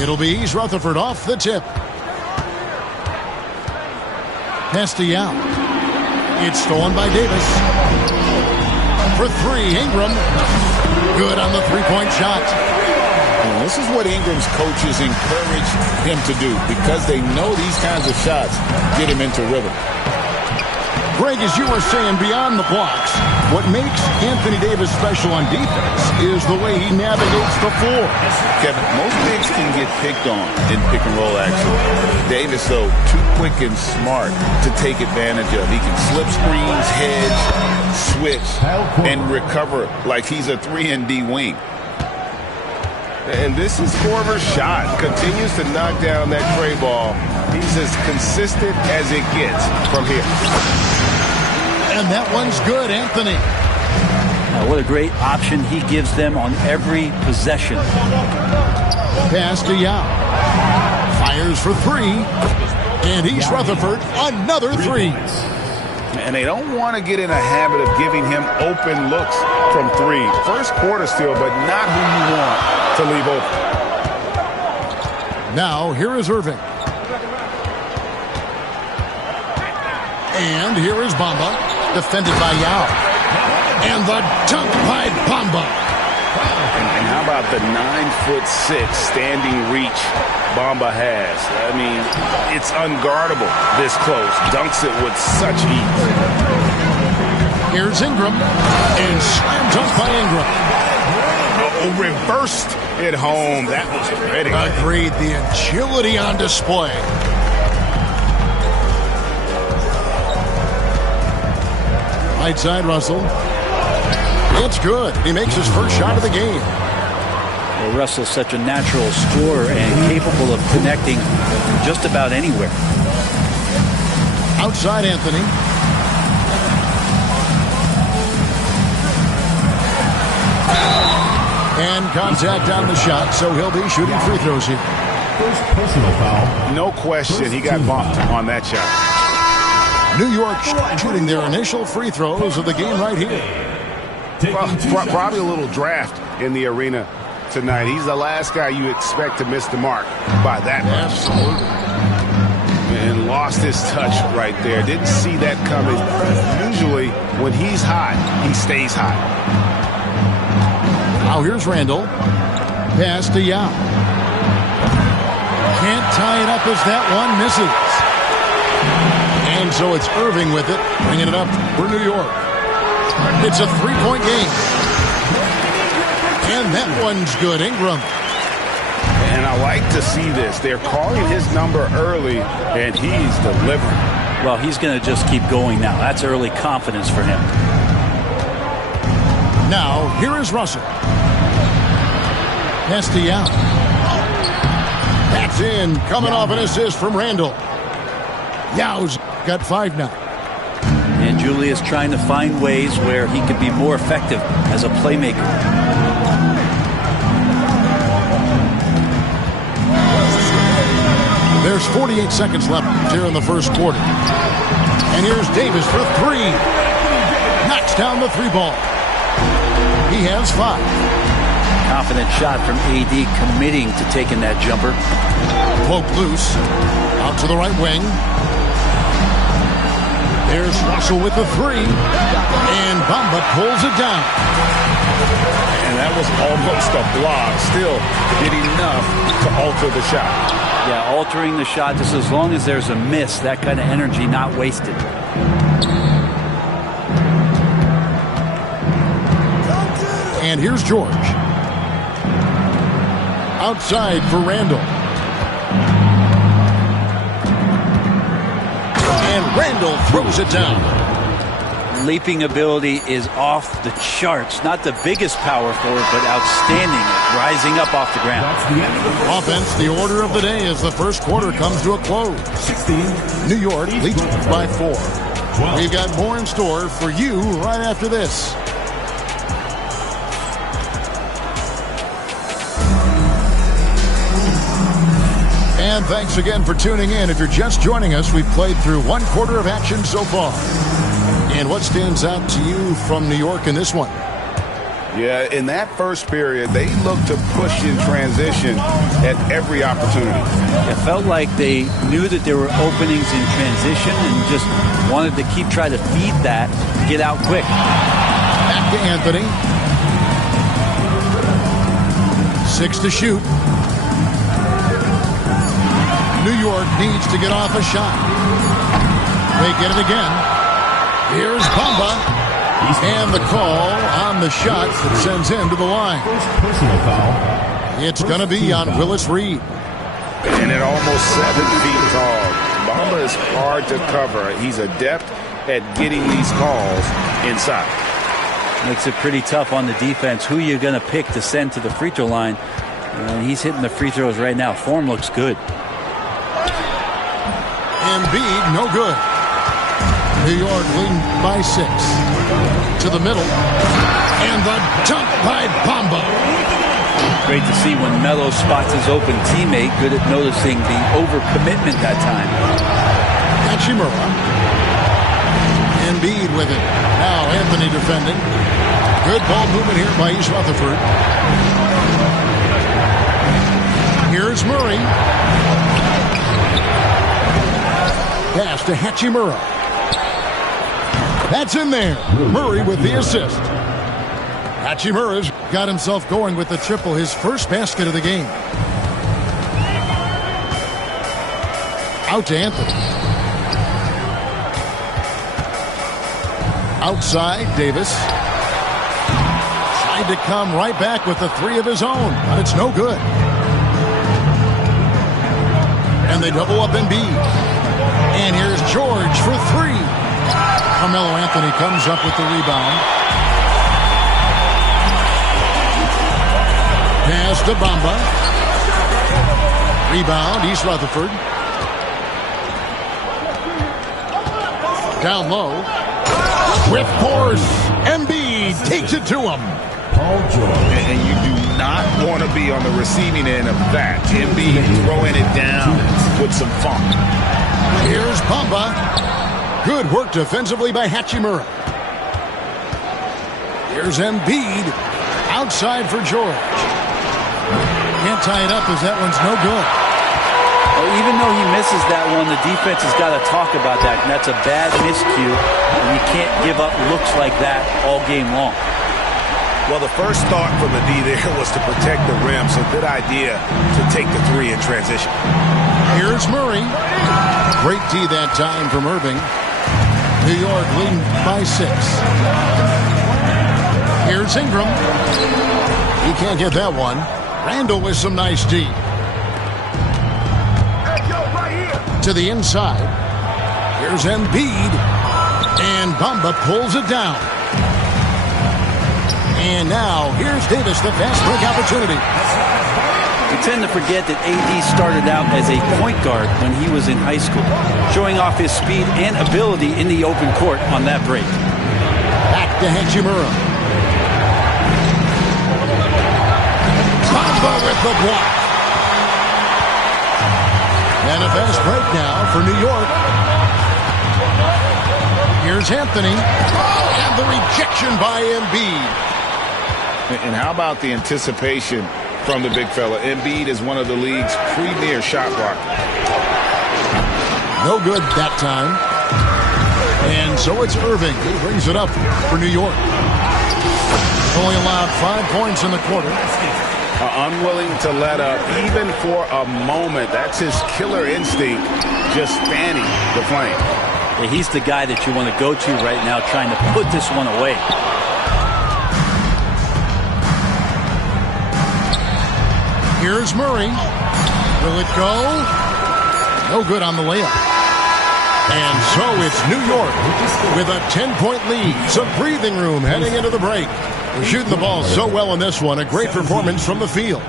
It'll be East Rutherford off the tip. Pass to Yao. It's stolen by Davis. For three, Ingram. Good on the three-point shot. And this is what Ingram's coaches encourage him to do because they know these kinds of shots get him into rhythm. Greg, as you were saying, beyond the blocks, what makes Anthony Davis special on defense is the way he navigates the floor. Kevin, most bigs can get picked on in pick-and-roll action. Davis, though, too quick and smart to take advantage of. He can slip screens, hedge, switch, and recover like he's a 3-and-D wing. And this is Korver's shot. Continues to knock down that tray ball. He's as consistent as it gets from here. And that one's good, Anthony. Now, what a great option he gives them on every possession. Pass to Yao. Fires for three. And East Rutherford, another three. And they don't want to get in a habit of giving him open looks from three. First quarter still, but not who you want to leave open. Now, here is Irving. And here is Bamba, defended by Yao. And the dunk by Bamba. And how about the 9'6" standing reach Bamba has? I mean, it's unguardable this close. Dunks it with such ease. Here's Ingram. And slam dunk by Ingram. Oh, reversed it home. That was pretty. Agreed. The agility on display. Right side, Russell. It's good. He makes his first shot of the game. Well, Russell's such a natural scorer and capable of connecting just about anywhere. Outside, Anthony. And contact on the shot, so he'll be shooting free throws here. First personal foul. No question, he got bumped on that shot. New York shooting their initial free throws of the game right here. Well, probably a little draft in the arena tonight. He's the last guy you expect to miss the mark by that much. Absolutely. And lost his touch right there. Didn't see that coming. Usually, when he's hot, he stays hot. Now here's Randall. Pass to Yao. Can't tie it up as that one misses. And so it's Irving with it, bringing it up for New York. It's a three-point game. And that one's good, Ingram. And I like to see this. They're calling his number early, and he's delivering. Well, he's going to just keep going now. That's early confidence for him. Now, here is Russell. Pass to Yao. That's in, coming off an assist from Randall. Yao's got 5 now. And Julius trying to find ways where he could be more effective as a playmaker. There's 48 seconds left here in the first quarter. And here's Davis for three. Knocks down the three ball. He has 5. Confident shot from AD, committing to taking that jumper. Poke loose. Out to the right wing. There's Russell with the 3. And Bamba pulls it down. And that was almost a block. Still did enough to alter the shot. Yeah, altering the shot just as long as there's a miss. That kind of energy not wasted. And here's George. Outside for Randall. And Randall throws it down. Leaping ability is off the charts. Not the biggest power forward, but outstanding, rising up off the ground. That's the end of the first. Offense, the order of the day as the first quarter comes to a close. 16. New York leads by 4. 12. We've got more in store for you right after this. And thanks again for tuning in. If you're just joining us, we've played through 1 quarter of action so far. And what stands out to you from New York in this one? Yeah, in that first period, they looked to push in transition at every opportunity. It felt like they knew that there were openings in transition and just wanted to keep trying to feed that, get out quick. Back to Anthony. 6 to shoot. New York needs to get off a shot. They get it again. Here's Bamba. And the call on the shot that sends him to the line. First personal foul. It's going to be on Willis Reed. And at almost 7 feet tall, Bamba is hard to cover. He's adept at getting these calls inside. Makes it pretty tough on the defense. Who you're going to pick to send to the free throw line. And he's hitting the free throws right now. Form looks good. Embiid, no good. New York leading by 6. To the middle. And the dunk by Bamba. Great to see when Melo spots his open teammate. Good at noticing the overcommitment that time. Hachimura. Embiid with it. Now Anthony defending. Good ball movement here by East Rutherford. Here's Murray. Pass to Hachimura. That's in there. Murray with the assist. Hachimura's got himself going with the triple, his first basket of the game. Out to Anthony. Outside, Davis. Tried to come right back with the 3 of his own, but it's no good. And they double up Embiid. And here's George for 3. Carmelo Anthony comes up with the rebound. Pass to Bamba. Rebound, East Rutherford. Down low. With force, Embiid takes it to him. Paul George. And you do not want to be on the receiving end of that. Embiid throwing it down with some funk. Here's Bamba. Good work defensively by Hachimura. Here's Embiid. Outside for George. Can't tie it up as that one's no good. Well, even though he misses that one, the defense has got to talk about that. And that's a bad miscue. And you can't give up looks like that all game long. Well, the first thought from the D there was to protect the rim, so good idea to take the 3 in transition. Here's Murray. Great D that time from Irving. New York leading by 6. Here's Ingram. He can't get that one. Randall with some nice D. To the inside. Here's Embiid. And Bamba pulls it down. And now, here's Davis, the fast break opportunity. We tend to forget that AD started out as a point guard when he was in high school, showing off his speed and ability in the open court on that break. Back to Hachimura. Bamba with the block. And a fast break now for New York. Here's Anthony. And the rejection by Embiid. And how about the anticipation from the big fella? Embiid is one of the league's premier shot blockers. No good that time. And so it's Irving who brings it up for New York. Only allowed 5 points in the quarter. Unwilling to let up even for a moment. That's his killer instinct, just fanning the flame. Yeah, he's the guy that you want to go to right now trying to put this one away. Here's Murray. Will it go? No good on the layup. And so it's New York with a 10-point lead. Some breathing room heading into the break. They're shooting the ball so well in this one. A great performance from the field.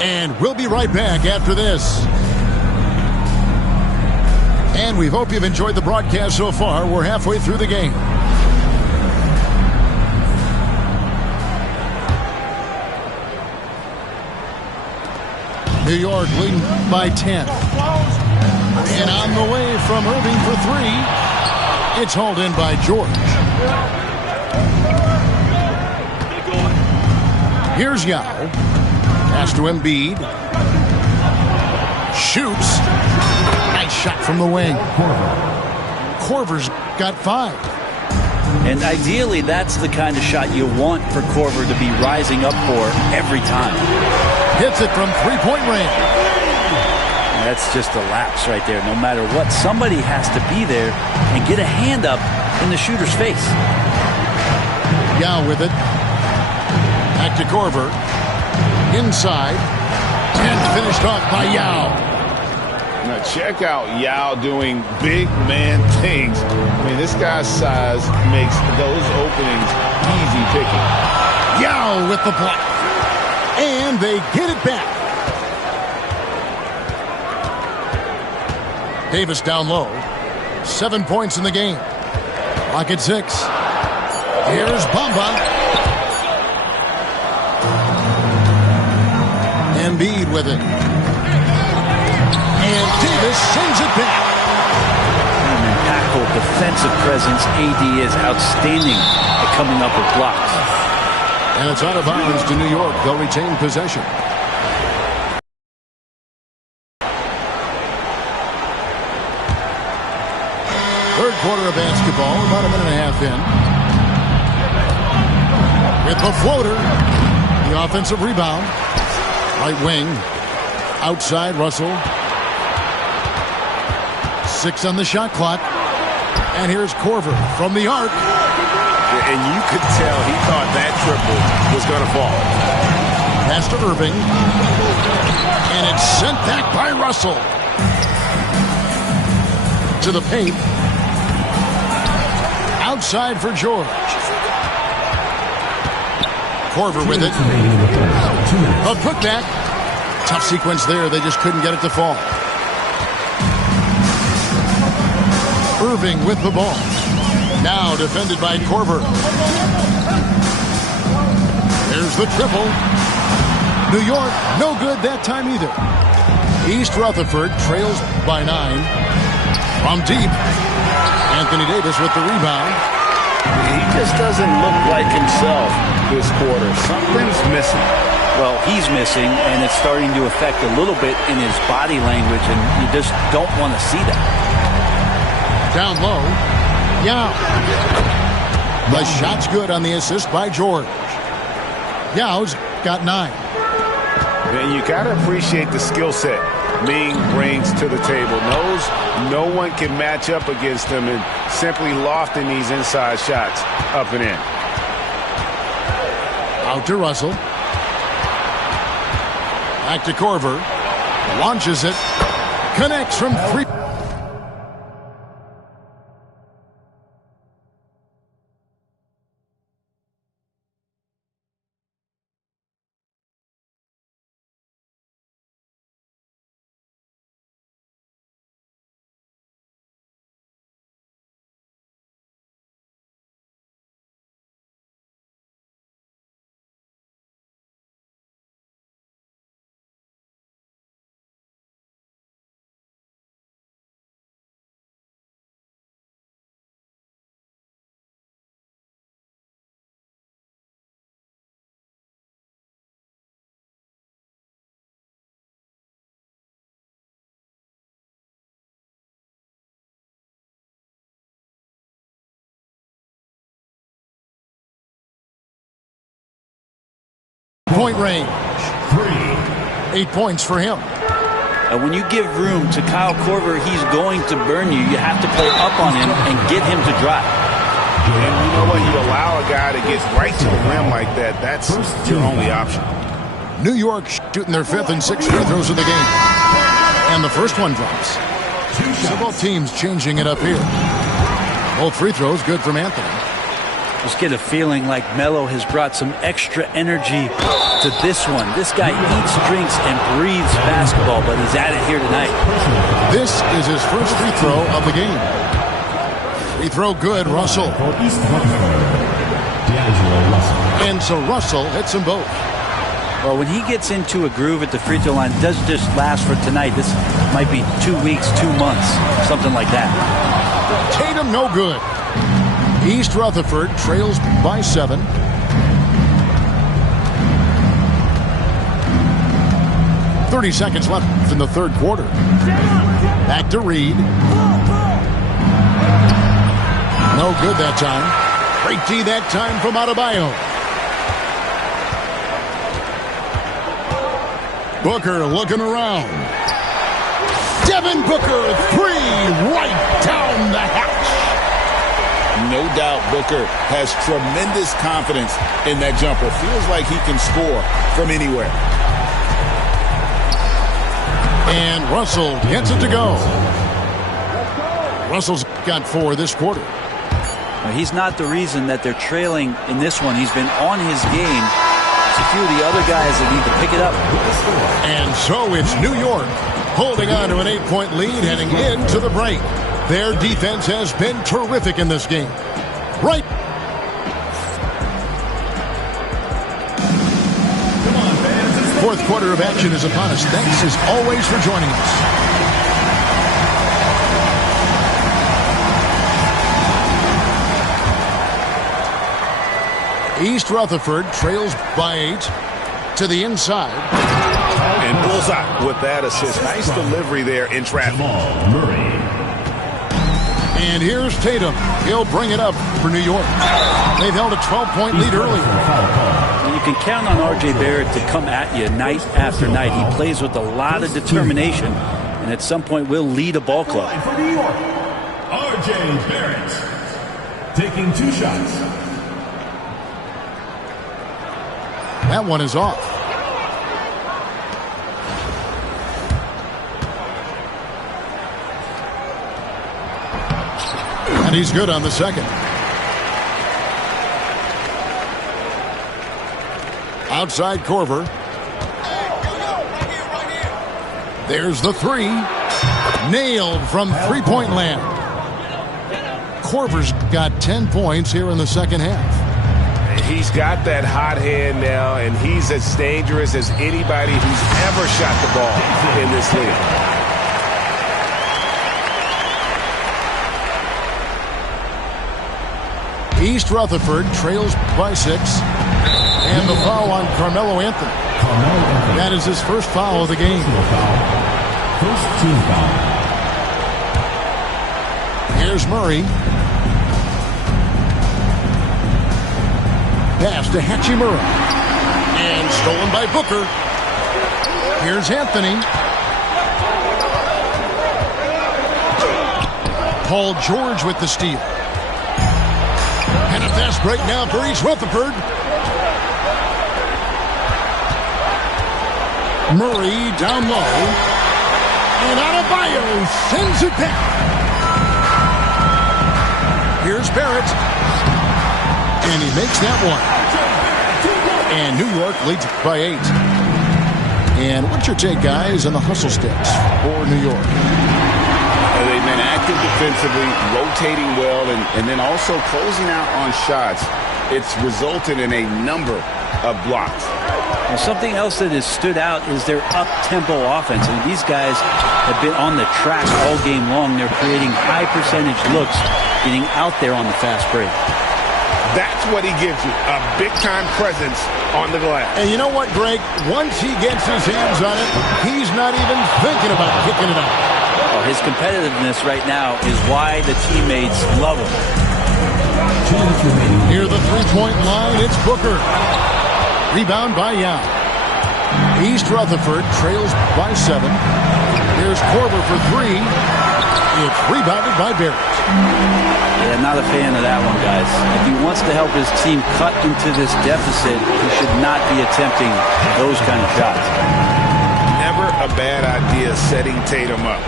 And we'll be right back after this. And we hope you've enjoyed the broadcast so far. We're halfway through the game. New York leading by 10. And on the way from Irving for 3. It's hauled in by George. Here's Yao. Pass to Embiid. Shoots. Nice shot from the wing. Korver's got 5. And ideally, that's the kind of shot you want for Korver to be rising up for every time. Hits it from three-point range. That's just a lapse right there. No matter what, somebody has to be there and get a hand up in the shooter's face. Yao with it. Back to Korver. Inside. And finished off by Yao. Now check out Yao doing big man things. I mean, this guy's size makes those openings easy picking. Yao with the block. And they get it back. Davis down low. 7 points in the game. Clock at 6. Here's Bamba. Embiid with it. And Davis sends it back. An impactful defensive presence. AD is outstanding at coming up with blocks. And it's out of bounds to New York. They'll retain possession. Third quarter of basketball, about a minute and a half in. With the floater, the offensive rebound. Right wing, outside Russell. 6 on the shot clock. And here's Korver from the arc. And you could tell he thought that triple was going to fall. Pass to Irving. And it's sent back by Russell. To the paint. Outside for George. Korver with it. A putback. Tough sequence there. They just couldn't get it to fall. Irving with the ball. Now defended by Korver. There's the triple. New York, no good that time either. East Rutherford trails by 9. From deep. Anthony Davis with the rebound. He just doesn't look like himself this quarter. Something's missing. Well, he's missing, and it's starting to affect a little bit in his body language, and you just don't want to see that. Down low. Yao. The shot's good on the assist by George. Yao's got 9. And you got to appreciate the skill set Ming brings to the table. Knows no one can match up against him and simply lofting these inside shots up and in. Out to Russell. Back to Korver. Launches it. Connects from 3. Point range. 8 points for him. And when you give room to Kyle Korver, he's going to burn you. You have to play up on him and get him to drive. And you know what? You allow a guy to get right to the rim like that. That's your only option. New York shooting their 5th and 6th free throws of the game. And the first one drops. So both teams changing it up here. Both free throws good from Anthony. Just get a feeling like Melo has brought some extra energy to this one. This guy eats, drinks, and breathes basketball, but he's at it here tonight. This is his first free throw of the game. Free throw good, Russell. And so Russell hits them both. Well, when he gets into a groove at the free throw line, it doesn't just last for tonight. This might be 2 weeks, 2 months, something like that. Tatum no good. East Rutherford trails by 7. 30 seconds left in the third quarter. Back to Reed. No good that time. Great D that time from Adebayo. Booker looking around. Devin Booker, three, right down the hatch. No doubt Booker has tremendous confidence in that jumper. Feels like he can score from anywhere. And Russell gets it to go. Russell's got 4 this quarter. He's not the reason that they're trailing in this one. He's been on his game. It's a few of the other guys that need to pick it up. And so it's New York holding on to an 8-point lead heading into the break. Their defense has been terrific in this game. Right. Fourth quarter of action is upon us. Thanks as always for joining us. East Rutherford trails by 8 to the inside. And bullseye with that assist. Nice delivery there in traffic. And here's Tatum. He'll bring it up for New York. They've held a 12-point lead earlier. You can count on R.J. Barrett to come at you night after night. He plays with a lot of determination, and at some point will lead a ball club. For New York, R.J. Barrett taking 2 shots. That one is off. And he's good on the second. Outside Korver. There's the 3. Nailed from three-point land. Korver's got 10 points here in the second half. He's got that hot hand now, and he's as dangerous as anybody who's ever shot the ball in this league. East Rutherford trails by 6. And the foul on Carmelo Anthony. That is his first foul of the game. First team foul. Here's Murray. Pass to Hachimura. And stolen by Booker. Here's Anthony. Paul George with the steal. And a fast break now for East Rutherford. Murray down low. And Adebayo sends it back. Here's Barrett. And he makes that one. And New York leads by 8. And what's your take, guys, on the hustle steps for New York? They've been active defensively, rotating well, and then also closing out on shots. It's resulted in a number of blocks. Well, something else that has stood out is their up-tempo offense. And these guys have been on the track all game long. They're creating high-percentage looks, getting out there on the fast break. That's what he gives you, a big-time presence on the glass. And you know what, Greg? Once he gets his hands on it, he's not even thinking about kicking it out. Well, his competitiveness right now is why the teammates love him. Near the three-point line, it's Booker. Rebound by Yao. East Rutherford trails by 7. Here's Korver for 3. It's rebounded by Barrett. Yeah, not a fan of that one, guys. If he wants to help his team cut into this deficit, he should not be attempting those kind of shots. Never a bad idea setting Tatum up.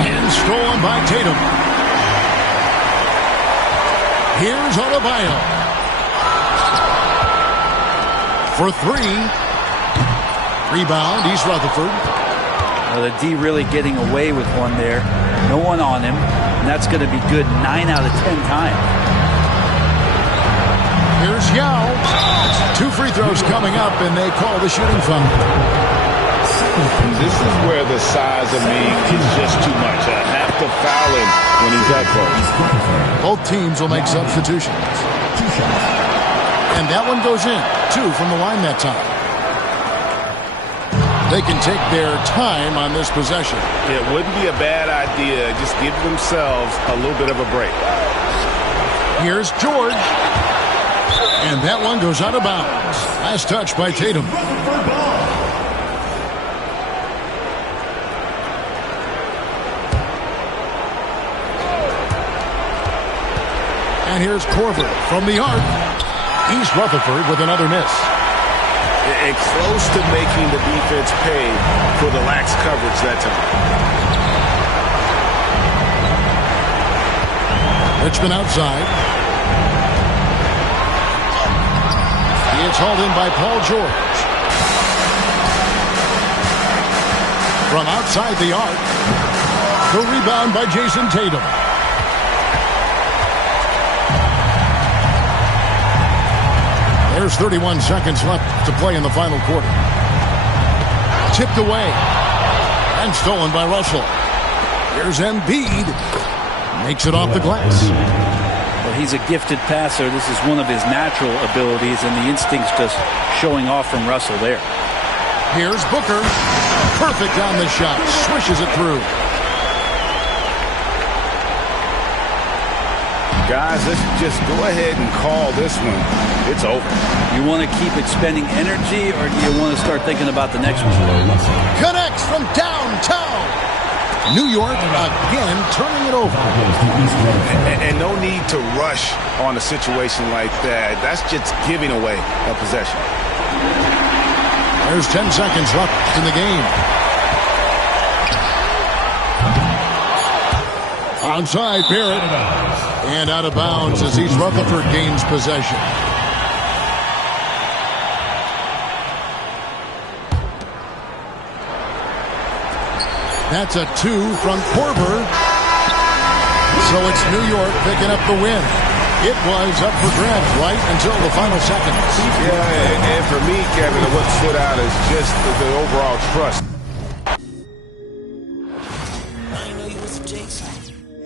And stolen by Tatum. Here's Adebayo. For 3. Rebound, East Rutherford. Well, the D really getting away with one there. No one on him. And that's going to be good 9 out of 10 times. Here's Yao. 2 free throws coming up, and they call the shooting foul. This is where the size of Ming is just too much. I have to foul him when he's that close. Both teams will make substitutions. And that one goes in. 2 from the line that time. They can take their time on this possession. It wouldn't be a bad idea. Just give themselves a little bit of a break. Here's George. And that one goes out of bounds. Last touch by Tatum. And here's Korver from the arc. East Rutherford with another miss. And close to making the defense pay for the lax coverage that time. Richmond outside. It's hauled in by Paul George. From outside the arc. The rebound by Jason Tatum. There's 31 seconds left to play in the final quarter. Tipped away. And stolen by Russell. Here's Embiid. Makes it off the glass. Well, he's a gifted passer. This is one of his natural abilities, and the instinct's just showing off from Russell there. Here's Booker. Perfect on the shot. Swishes it through. Guys, let's just go ahead and call this one. It's over. You want to keep expending energy, or do you want to start thinking about the next one? Connects from downtown. New York again turning it over. And no need to rush on a situation like that. That's just giving away a possession. There's 10 seconds left in the game. Onside, Barrett. And out of bounds as East Rutherford gains possession. That's a 2 from Korver. So it's New York picking up the win. It was up for grabs right until the final seconds. Yeah, and for me, Kevin, what stood out is just the overall trust.